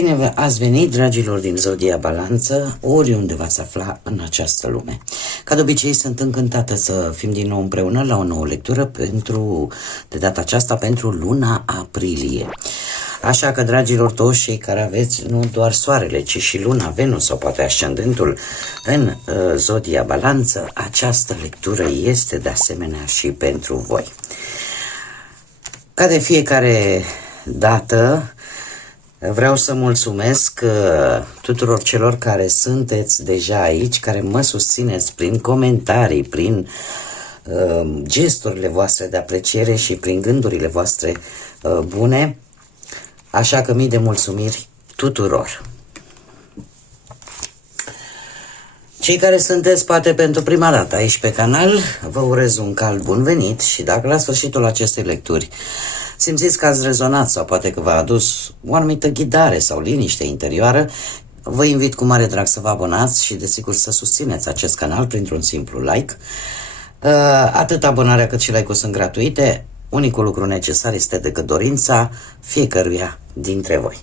Bine ați venit, dragilor din Zodia Balanță, oriunde v-ați afla în această lume. Ca de obicei, sunt încântată să fim din nou împreună la o nouă lectură de data aceasta pentru luna aprilie. Așa că, dragilor, toți cei care aveți nu doar soarele, ci și luna, Venus sau poate ascendentul în Zodia Balanță, această lectură este de asemenea și pentru voi. Ca de fiecare dată, vreau să mulțumesc tuturor celor care sunteți deja aici, care mă susțineți prin comentarii, prin gesturile voastre de apreciere și prin gândurile voastre bune. Așa că mii de mulțumiri tuturor. Cei care sunteți poate pentru prima dată aici pe canal, vă urez un cald bun venit și dacă la sfârșitul acestei lecturi simțiți că ați rezonat sau poate că v-a adus o anumită ghidare sau liniște interioară, vă invit cu mare drag să vă abonați și desigur să susțineți acest canal printr-un simplu like. Atât abonarea cât și like-ul sunt gratuite, unicul lucru necesar este decât dorința fiecăruia dintre voi.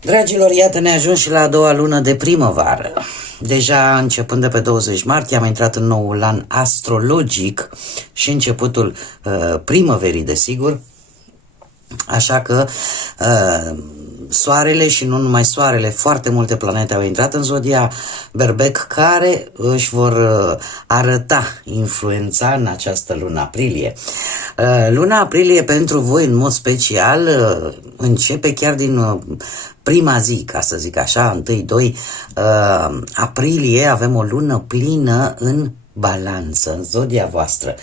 Dragilor, iată ne ajung și la a doua lună de primăvară. Deja începând de pe 20 martie am intrat în noul an astrologic și începutul primăverii, desigur. Așa că soarele și nu numai soarele, foarte multe planete au intrat în zodia Berbec care își vor arăta influența în această lună aprilie. Luna aprilie pentru voi în mod special începe chiar din prima zi, ca să zic așa, 1-2 aprilie avem o lună plină în Balanță, în zodia voastră.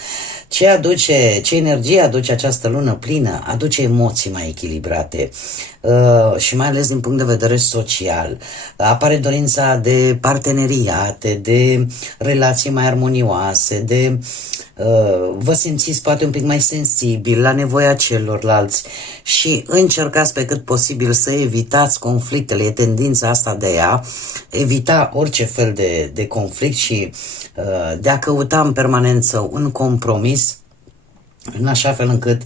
Ce energie aduce această lună plină? Aduce emoții mai echilibrate și mai ales din punct de vedere social. Apare dorința de parteneriate, de relații mai armonioase, de vă simțiți poate un pic mai sensibil la nevoia celorlalți și încercați pe cât posibil să evitați conflictele. E tendința asta de a evita orice fel de conflict și de a căuta în permanență un compromis în așa fel încât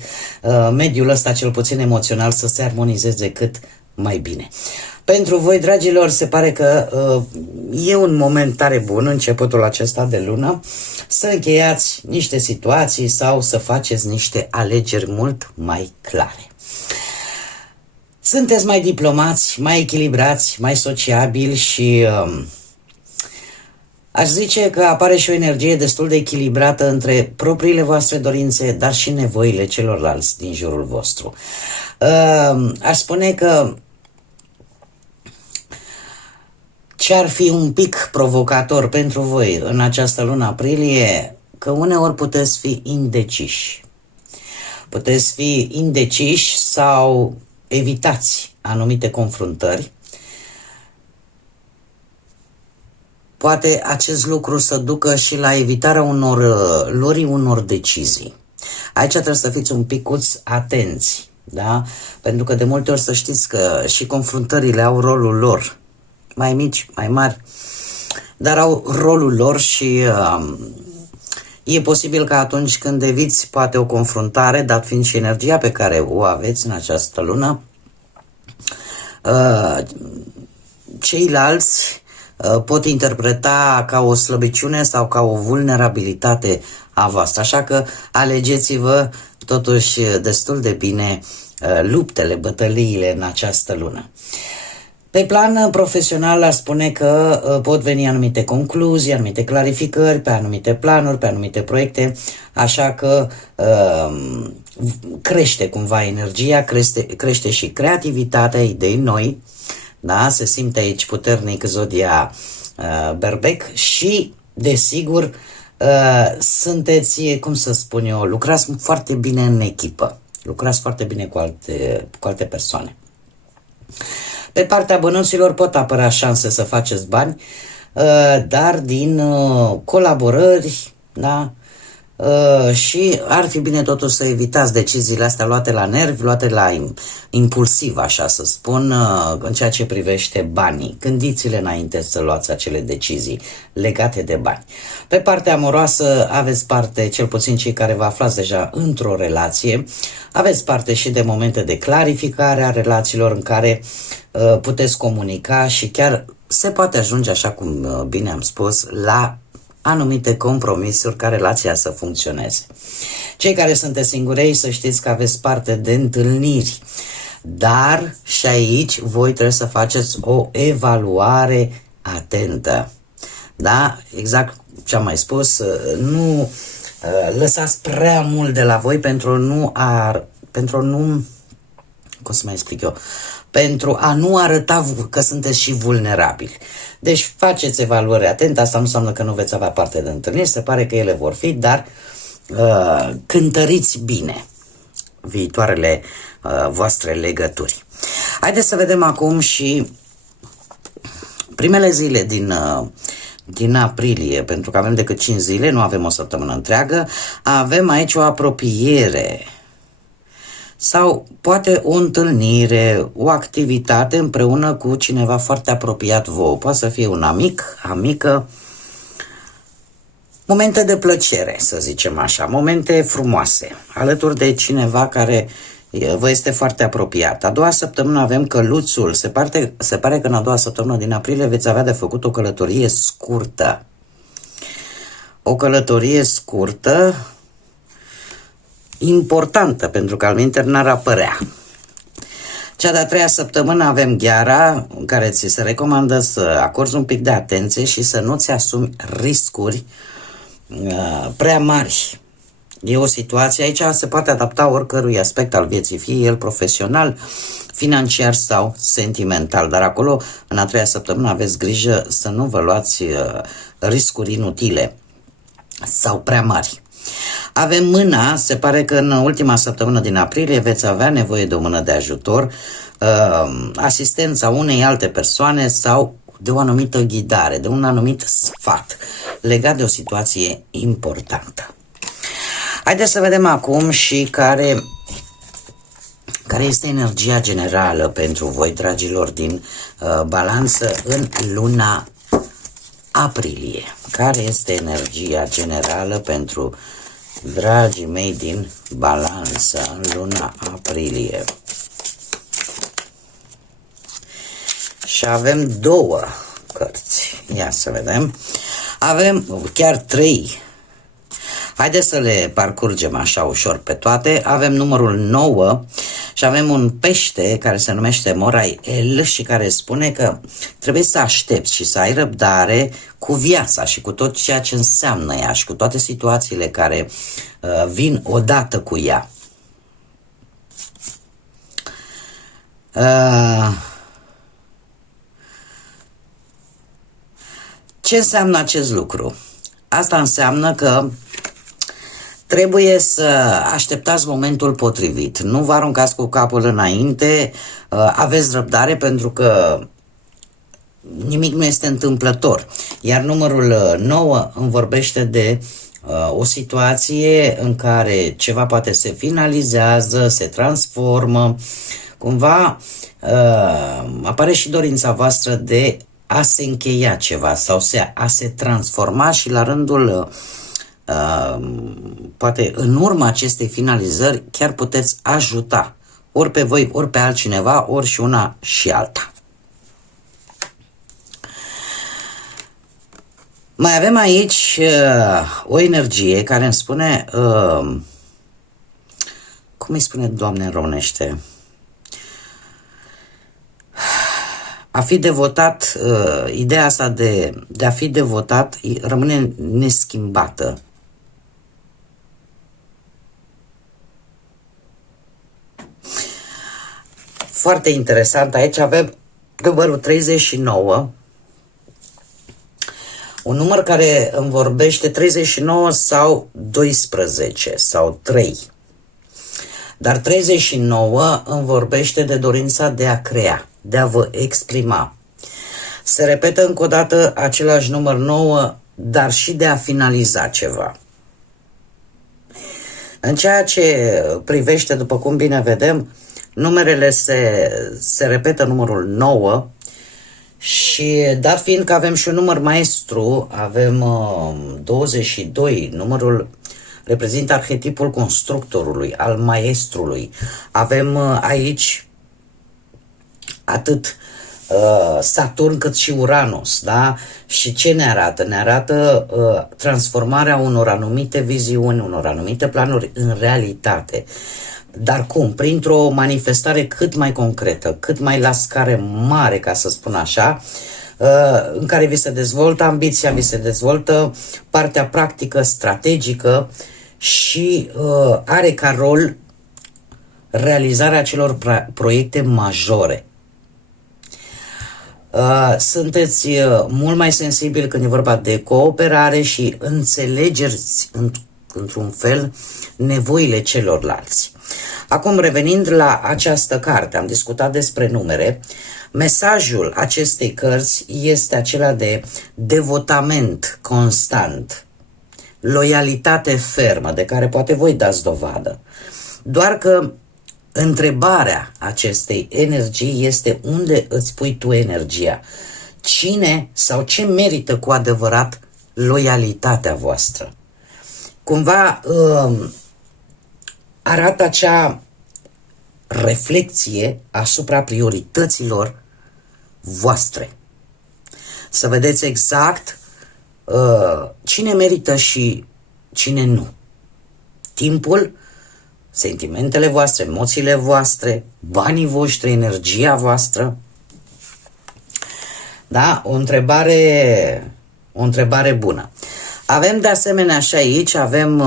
mediul ăsta, cel puțin emoțional, să se armonizeze cât mai bine. Pentru voi, dragilor, se pare că e un moment tare bun, începutul acesta de lună, să încheiați niște situații sau să faceți niște alegeri mult mai clare. Sunteți mai diplomați, mai echilibrați, mai sociabili și aș zice că apare și o energie destul de echilibrată între propriile voastre dorințe, dar și nevoile celorlalți din jurul vostru. Aș spune că ce ar fi un pic provocator pentru voi în această lună aprilie, că uneori puteți fi indeciși. Puteți fi indeciși sau evitați anumite confruntări. Poate acest lucru să ducă și la evitarea unor decizii. Aici trebuie să fiți un picuț atenți, da? Pentru că de multe ori să știți că și confruntările au rolul lor, mai mici, mai mari, dar au rolul lor și e posibil că atunci când eviți poate o confruntare, dat fiind și energia pe care o aveți în această lună, ceilalți pot interpreta ca o slăbiciune sau ca o vulnerabilitate a voastră. Așa că alegeți-vă totuși destul de bine luptele, bătăliile în această lună. Pe plan profesional aș spune că pot veni anumite concluzii, anumite clarificări pe anumite planuri, pe anumite proiecte, așa că crește cumva energia, crește și creativitatea, idei noi, da? Se simte aici puternic zodia Berbec și, desigur, sunteți, cum să spun eu, lucrați foarte bine în echipă, lucrați foarte bine cu alte persoane. Pe partea bănuților pot apărea șanse să faceți bani, dar din colaborări, da? și ar fi bine totuși să evitați deciziile astea luate la nervi, luate la impulsiv, așa să spun, în ceea ce privește banii. Gândiți-le înainte să luați acele decizii legate de bani. Pe partea amoroasă aveți parte, cel puțin cei care vă aflați deja într-o relație, aveți parte și de momente de clarificare a relațiilor în care puteți comunica și chiar se poate ajunge, așa cum bine am spus, la anumite compromisuri ca relația să funcționeze. Cei care sunteți singurei, să știți că aveți parte de întâlniri, dar și aici voi trebuie să faceți o evaluare atentă. Da? Exact ce am mai spus, nu lăsați prea mult de la voi pentru cum să mai explic eu, pentru a nu arăta că sunteți și vulnerabili. Deci faceți evaluări atent, asta nu înseamnă că nu veți avea parte de întâlniri, se pare că ele vor fi, dar cântăriți bine viitoarele voastre legături. Haideți să vedem acum și primele zile din aprilie, pentru că avem decât 5 zile, nu avem o săptămână întreagă, avem aici o apropiere sau poate o întâlnire, o activitate împreună cu cineva foarte apropiat vouă. Poate să fie un amic, amică, momente de plăcere, să zicem așa, momente frumoase, alături de cineva care vă este foarte apropiat. A doua săptămână avem Căluțul. Se pare că în a doua săptămână din aprilie veți avea de făcut o călătorie scurtă. O călătorie scurtă importantă, pentru că alminteri n-ar apărea. Cea de-a treia săptămână avem Gheara, în care ți se recomandă să acorzi un pic de atenție și să nu-ți asumi riscuri prea mari. E o situație, aici se poate adapta oricărui aspect al vieții, fie el profesional, financiar sau sentimental, dar acolo, în a treia săptămână, aveți grijă să nu vă luați riscuri inutile sau prea mari. Avem Mâna, se pare că în ultima săptămână din aprilie veți avea nevoie de o mână de ajutor, asistența unei alte persoane sau de o anumită ghidare, de un anumit sfat legat de o situație importantă. Haideți să vedem acum și care este energia generală pentru voi, dragilor, din balanță în luna aprilie. Care este energia generală pentru dragii mei din balanță în luna aprilie? Și avem două cărți. Ia să vedem. Avem chiar 3. Haideți să le parcurgem așa ușor pe toate. Avem numărul 9 și avem un pește care se numește Morai El și care spune că trebuie să aștepți și să ai răbdare cu viața și cu tot ceea ce înseamnă ea și cu toate situațiile care vin odată cu ea. Ce înseamnă acest lucru? Asta înseamnă că trebuie să așteptați momentul potrivit. Nu vă aruncați cu capul înainte, aveți răbdare pentru că nimic nu este întâmplător. Iar numărul 9 îmi vorbește de o situație în care ceva poate se finalizează, se transformă, cumva apare și dorința voastră de a se încheia ceva sau a se transforma și la rândul poate în urma acestei finalizări chiar puteți ajuta ori pe voi, ori pe altcineva, ori și una și alta. Mai avem aici o energie care îmi spune, cum îi spune, Doamne, în românește? A fi devotat, ideea asta de a fi devotat rămâne neschimbată. Foarte interesant, aici avem numărul 39, un număr care îmi vorbește 39 sau 12 sau 3. Dar 39 îmi vorbește de dorința de a crea, de a vă exprima. Se repetă încă o dată același număr 9, dar și de a finaliza ceva. În ceea ce privește, după cum bine vedem, numerele se repetă numărul 9 și dat fiind că avem și un număr maestru, avem 22, numărul reprezintă arhetipul constructorului, al maestrului. Avem aici atât Saturn cât și Uranus, da? Și ce ne arată? Ne arată transformarea unor anumite viziuni, unor anumite planuri în realitate. Dar cum? Printr-o manifestare cât mai concretă, cât mai la scară mare, ca să spun așa, în care vi se dezvoltă ambiția, vi se dezvoltă partea practică, strategică și are ca rol realizarea celor proiecte majore. Sunteți mult mai sensibili când e vorba de cooperare și înțelegeți într-un fel nevoile celorlalți. Acum, revenind la această carte, am discutat despre numere. Mesajul acestei cărți este acela de devotament constant, loialitate fermă, de care poate voi dați dovadă. Doar că întrebarea acestei energii este unde îți pui tu energia. Cine sau ce merită cu adevărat loialitatea voastră? Cumva arată acea reflexie asupra priorităților voastre. Să vedeți exact cine merită și cine nu. Timpul, sentimentele voastre, emoțiile voastre, banii voștri, energia voastră. Da? O întrebare bună. Avem de asemenea și aici, avem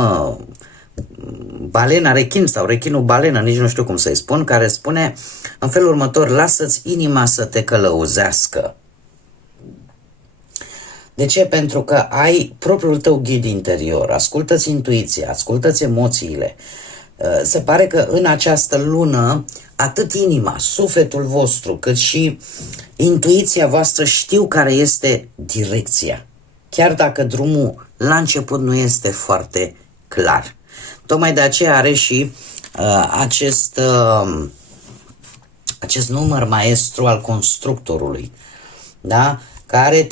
balena rechin sau rechinul balenă, nici nu știu cum să-i spun, care spune în felul următor: lasă-ți inima să te călăuzească. De ce? Pentru că ai propriul tău ghid interior, ascultă-ți intuiția, ascultă-ți emoțiile. Se pare că în această lună atât inima, sufletul vostru, cât și intuiția voastră știu care este direcția, chiar dacă drumul la început nu este foarte clar. Tocmai de aceea are și acest număr maestru al constructorului, da? Care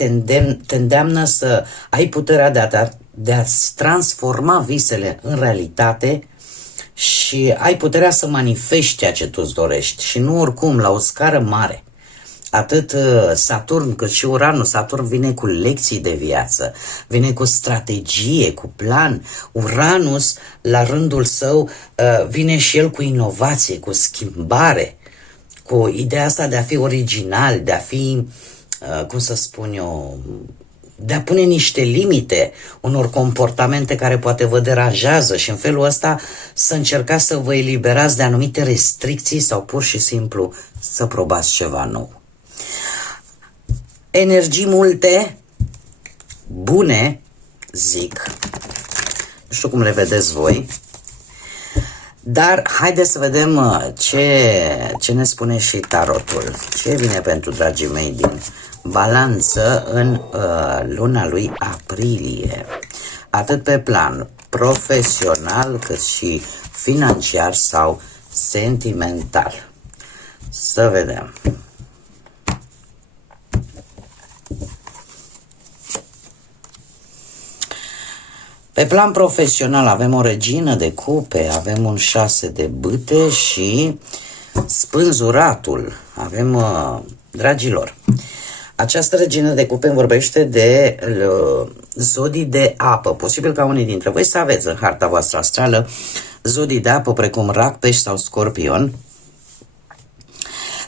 te îndeamnă să ai puterea de a-ți transforma visele în realitate și ai puterea să manifesti ceea ce tu îți dorești și nu oricum, la o scară mare. Atât Saturn cât și Uranus. Saturn vine cu lecții de viață, vine cu strategie, cu plan. Uranus, la rândul său, vine și el cu inovație, cu schimbare, cu ideea asta de a fi original, de a fi, cum să spun eu, de a pune niște limite unor comportamente care poate vă deranjează și în felul ăsta să încercați să vă eliberați de anumite restricții sau pur și simplu să probați ceva nou. Energii multe, bune, zic, nu știu cum le vedeți voi, dar haideți să vedem ce ne spune și tarotul. Ce vine pentru dragii mei din Balanță în luna lui aprilie, atât pe plan profesional cât și financiar sau sentimental. Să vedem. Pe plan profesional avem o regină de cupe, avem un 6 de bâte și spânzuratul. Avem, dragilor, această regină de cupe îmi vorbește de zodii de apă. Posibil ca unii dintre voi să aveți în harta voastră astrală zodii de apă precum Rac, Pești sau Scorpion.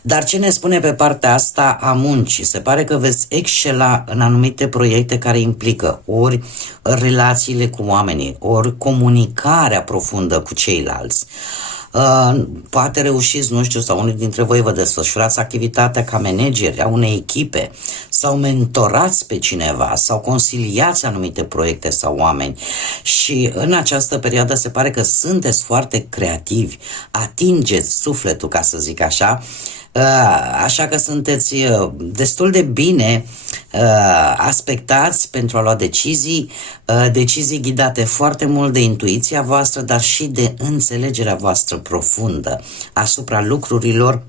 Dar ce ne spune pe partea asta a muncii? Se pare că veți excela în anumite proiecte care implică ori relațiile cu oamenii, ori comunicarea profundă cu ceilalți. Poate reușiți, nu știu, sau unii dintre voi vă desfășurați activitatea ca manageri a unei echipe sau mentorați pe cineva sau consiliați anumite proiecte sau oameni și în această perioadă se pare că sunteți foarte creativi, atingeți sufletul, ca să zic așa, Așa că sunteți destul de bine aspectați pentru a lua decizii, decizii ghidate foarte mult de intuiția voastră, dar și de înțelegerea voastră profundă asupra lucrurilor.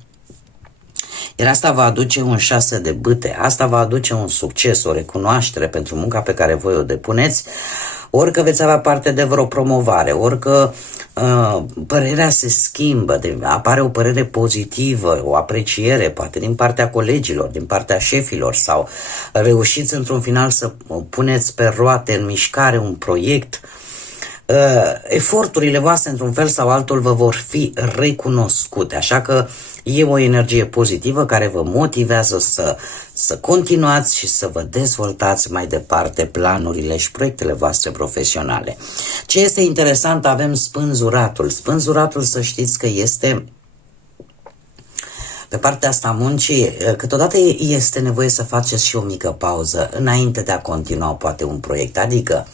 Iar asta va aduce un 6 de bâte, asta va aduce un succes, o recunoaștere pentru munca pe care voi o depuneți, orică veți avea parte de vreo promovare, orică părerea se schimbă, apare o părere pozitivă, o apreciere, poate din partea colegilor, din partea șefilor, sau reușiți într-un final să puneți pe roate în mișcare un proiect. Eforturile voastre într-un fel sau altul vă vor fi recunoscute, așa că e o energie pozitivă care vă motivează să continuați și să vă dezvoltați mai departe planurile și proiectele voastre profesionale. Ce este interesant, avem spânzuratul. Spânzuratul, să știți că este pe partea asta a muncii, câteodată este nevoie să faceți și o mică pauză înainte de a continua poate un proiect, adică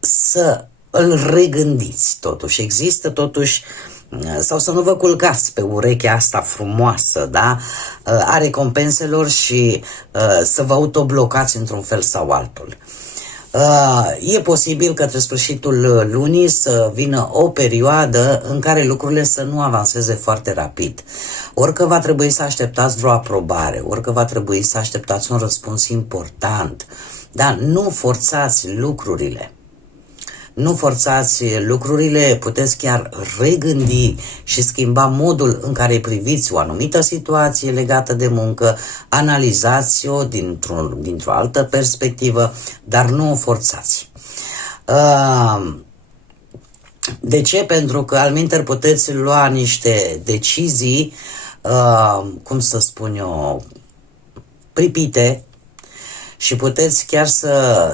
să îl regândiți totuși. Există totuși, sau să nu vă culcați pe urechea asta frumoasă, da, a recompenselor și să vă autoblocați într-un fel sau altul. E posibil către sfârșitul lunii să vină o perioadă în care lucrurile să nu avanseze foarte rapid. Orică va trebui să așteptați vreo aprobare, orică va trebui să așteptați un răspuns important, dar nu forțați lucrurile. Nu forțați lucrurile, puteți chiar regândi și schimba modul în care priviți o anumită situație legată de muncă, analizați-o dintr-o altă perspectivă, dar nu o forțați. De ce? Pentru că alminteri puteți lua niște decizii, cum să spun eu, pripite, și puteți chiar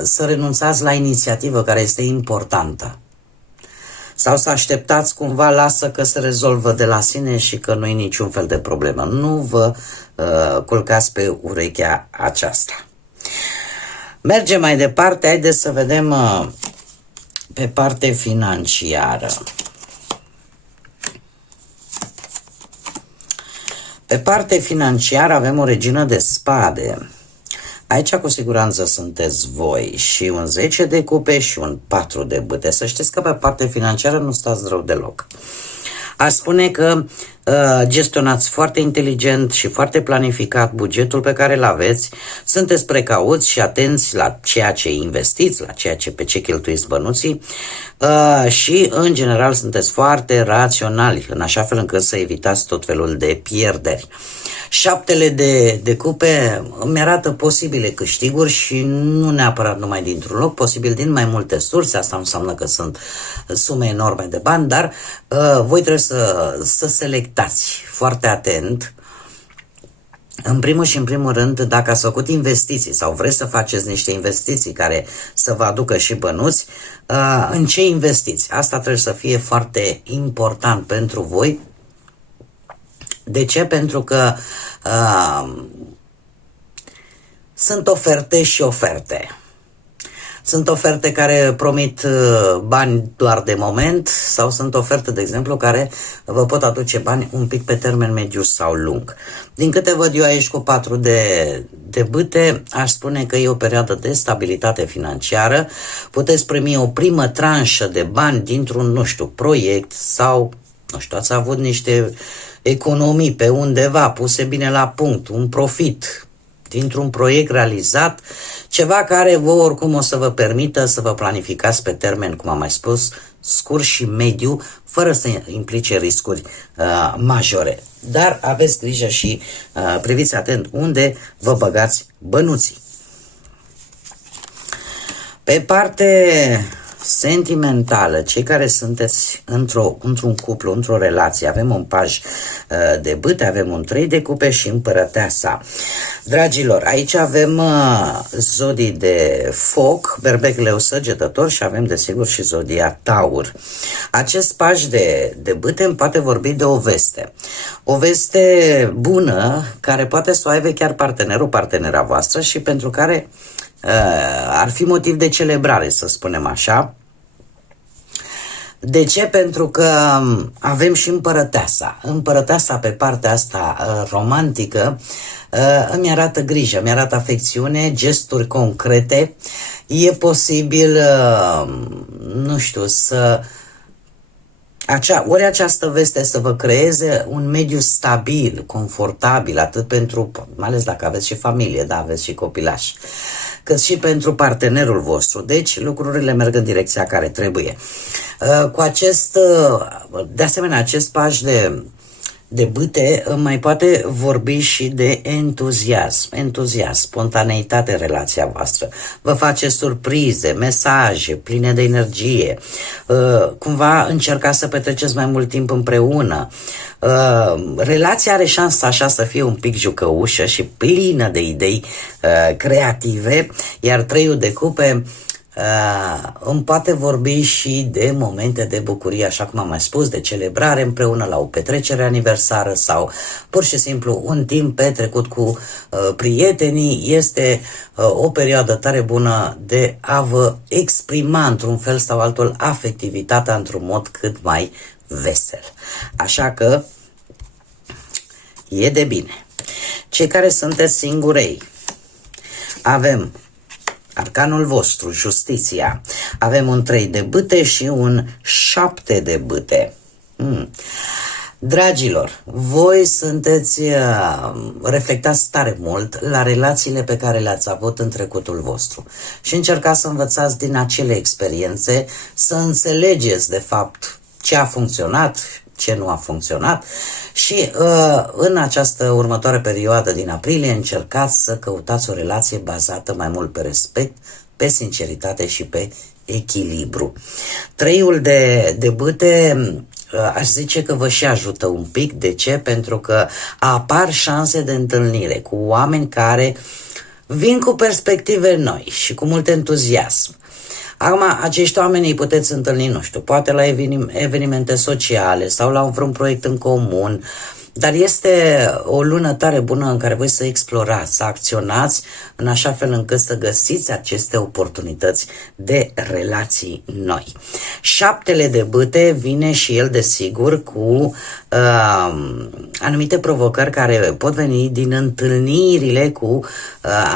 să renunțați la inițiativă care este importantă. Sau să așteptați cumva, lasă că se rezolvă de la sine și că nu e niciun fel de problemă. Nu vă culcați pe urechea aceasta. Mergem mai departe, haideți să vedem pe parte financiară. Pe parte financiară avem o regină de spade. Aici cu siguranță sunteți voi și un 10 de cupe și un 4 de bâte. Să știți că pe partea financiară nu stați rău deloc. Aș spune că gestionați foarte inteligent și foarte planificat bugetul pe care îl aveți, sunteți precauți și atenți la ceea ce investiți, la ceea ce pe ce cheltuiți bănuții și în general sunteți foarte raționali, în așa fel încât să evitați tot felul de pierderi. Șaptele de cupe îmi arată posibile câștiguri și nu neapărat numai dintr-un loc, posibil din mai multe surse. Asta nu înseamnă că sunt sume enorme de bani, dar voi trebuie să selectați foarte atent. În primul și în primul rând, dacă ați făcut investiții sau vreți să faceți niște investiții care să vă aducă și bănuți, în ce investiți? Asta trebuie să fie foarte important pentru voi. De ce? Pentru că sunt oferte și oferte. Sunt oferte care promit bani doar de moment sau sunt oferte, de exemplu, care vă pot aduce bani un pic pe termen mediu sau lung. Din câte văd eu aici cu 4 de bâte, aș spune că e o perioadă de stabilitate financiară. Puteți primi o primă tranșă de bani dintr-un, nu știu, proiect sau, nu știu, ați avut niște economii pe undeva puse bine la punct, un profit dintr-un proiect realizat, ceva care vă oricum o să vă permită să vă planificați pe termen, cum am mai spus, scurt și mediu, fără să implice riscuri majore. Dar aveți grijă și priviți atent unde vă băgați bănuții. Pe parte sentimentală, cei care sunteți într-un cuplu, într-o relație, avem un paj de bâte, avem un 3 de cupe și împărăteasa. Dragilor, aici avem zodii de foc, berbec, leu, săgetător și avem desigur și zodia taur. Acest paj de bâte îmi poate vorbi de o veste. O veste bună care poate să o aibă chiar partenerul, partenera voastră și pentru care ar fi motiv de celebrare, să spunem așa. De ce? Pentru că avem și împărăteasa. Împărăteasa pe partea asta romantică îmi arată grijă, îmi arată afecțiune, gesturi concrete. E posibil, nu știu, ori această veste să vă creeze un mediu stabil, confortabil, atât pentru, mai ales dacă aveți și familie, da, aveți și copilași, cât și pentru partenerul vostru. Deci lucrurile merg în direcția care trebuie. Cu de asemenea, acest paș de bâte mai poate vorbi și de entuziasm, spontaneitate în relația voastră. Vă face surprize, mesaje pline de energie, cumva încercați să petreceți mai mult timp împreună. Relația are șansa așa să fie un pic jucăușă și plină de idei creative, iar treiul de cupe îmi poate vorbi și de momente de bucurie, așa cum am mai spus, de celebrare împreună la o petrecere aniversară sau pur și simplu un timp petrecut cu prietenii. Este o perioadă tare bună de a vă exprima într-un fel sau altul afectivitatea într-un mod cât mai vesel. Așa că e de bine. Cei care sunteți singurei, avem arcanul vostru, justiția. Avem un 3 de bâte și un 7 de bâte. Dragilor, voi reflectați tare mult la relațiile pe care le-ați avut în trecutul vostru și încercați să învățați din acele experiențe, să înțelegeți de fapt ce a funcționat, ce nu a funcționat și în această următoare perioadă din aprilie încercați să căutați o relație bazată mai mult pe respect, pe sinceritate și pe echilibru. Treiul de bâte aș zice că vă și ajută un pic. De ce? Pentru că apar șanse de întâlnire cu oameni care vin cu perspective noi și cu mult entuziasm. Acum, acești oameni îi puteți întâlni, nu știu, poate la evenimente sociale sau la vreun proiect în comun, dar este o lună tare bună în care voi să explorați, să acționați în așa fel încât să găsiți aceste oportunități de relații noi. 7 de bâte vine și el, desigur, cu anumite provocări care pot veni din întâlnirile cu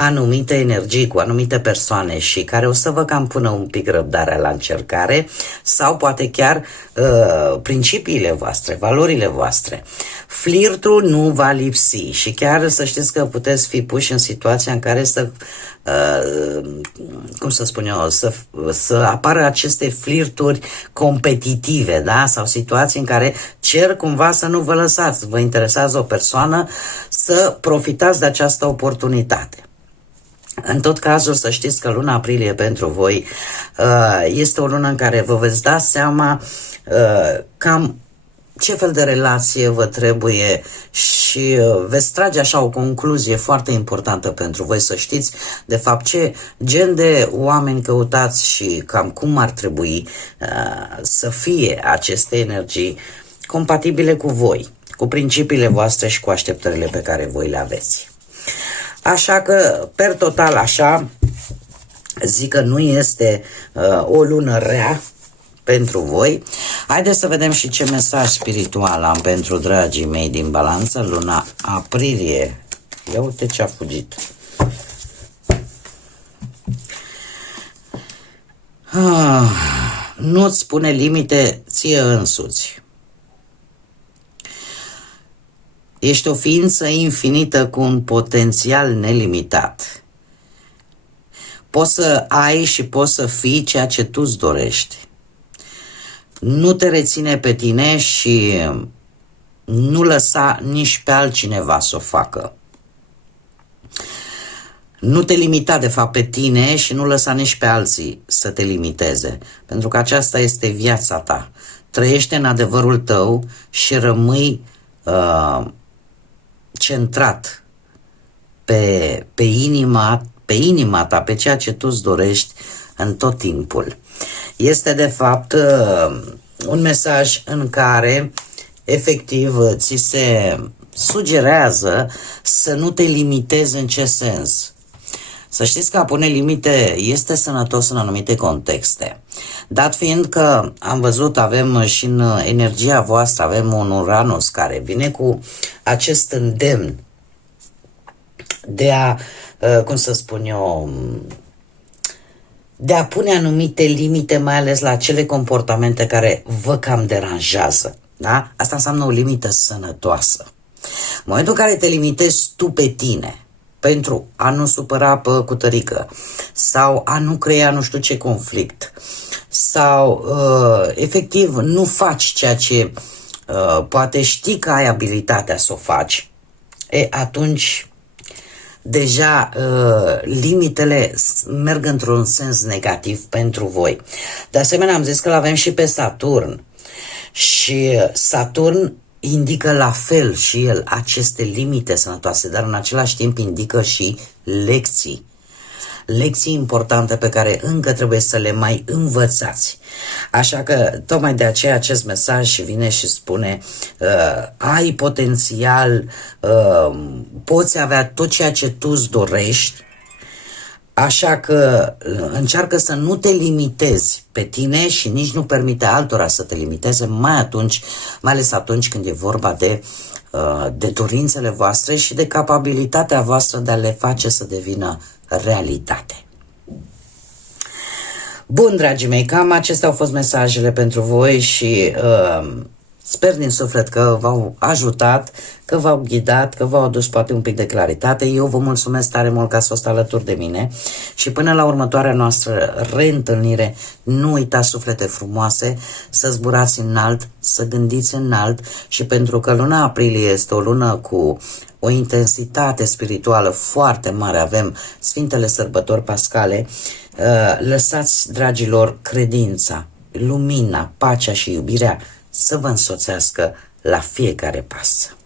anumite energii, cu anumite persoane și care o să vă cam pună un pic răbdarea la încercare sau poate chiar principiile voastre, valorile voastre. Flirtul nu va lipsi și chiar să știți că puteți fi puși în situația în care să apară aceste flirturi competitive, da? Sau situații în care cer cumva să nu vă lăsați, vă interesează o persoană, să profitați de această oportunitate. În tot cazul, să știți că luna aprilie pentru voi este o lună în care vă veți da seama cam ce fel de relație vă trebuie și veți trage așa o concluzie foarte importantă pentru voi, să știți de fapt ce gen de oameni căutați și cam cum ar trebui să fie aceste energii compatibile cu voi, cu principiile voastre și cu așteptările pe care voi le aveți. Așa că, per total așa, zic că nu este o lună rea pentru voi. Haideți să vedem și ce mesaj spiritual am pentru dragii mei din Balanță, luna aprilie. Ia uite ce a fugit. Nu-ți pune limite ție însuți. Ești o ființă infinită cu un potențial nelimitat. Poți să ai și poți să fii ceea ce tu îți dorești. Nu te reține pe tine și nu lăsa nici pe altcineva să o facă. Nu te limita de fapt pe tine și nu lăsa nici pe alții să te limiteze, pentru că aceasta este viața ta. Trăiește în adevărul tău și rămâi centrat pe inima ta, pe ceea ce tu îți dorești în tot timpul. Este de fapt un mesaj în care efectiv ți se sugerează să nu te limitezi. În ce sens? Să știți că a pune limite este sănătos în anumite contexte. Dat fiind că am văzut, avem și în energia voastră, avem un Uranus care vine cu acest îndemn de a, cum să spun eu, de a pune anumite limite, mai ales la acele comportamente care vă cam deranjează. Da? Asta înseamnă o limită sănătoasă. În momentul în care te limitezi tu pe tine pentru a nu supăra pe cutărică sau a nu crea nu știu ce conflict sau efectiv nu faci ceea ce poate știi că ai abilitatea să o faci, atunci deja limitele merg într-un sens negativ pentru voi. De asemenea, am zis că l-avem și pe Saturn și Saturn indică la fel și el aceste limite sănătoase, dar în același timp indică și lecții. Lecții importante pe care încă trebuie să le mai învățați. Așa că tocmai de aceea acest mesaj vine și spune ai potențial, poți avea tot ceea ce tu îți dorești, așa că încearcă să nu te limitezi pe tine și nici nu permite altora să te limiteze, mai ales atunci când e vorba de dorințele voastre și de capabilitatea voastră de a le face să devină realitate. Bun, dragii mei, cam acestea au fost mesajele pentru voi și sper din suflet că v-au ajutat, că v-au ghidat, că v-au adus poate un pic de claritate. Eu vă mulțumesc tare mult că ați fost alături de mine și până la următoarea noastră reîntâlnire, nu uitați, suflete frumoase, să zburați înalt, să gândiți înalt și pentru că luna aprilie este o lună cu o intensitate spirituală foarte mare, avem Sfintele Sărbători Pascale, lăsați, dragilor, credința, lumina, pacea și iubirea să vă însoțească la fiecare pas.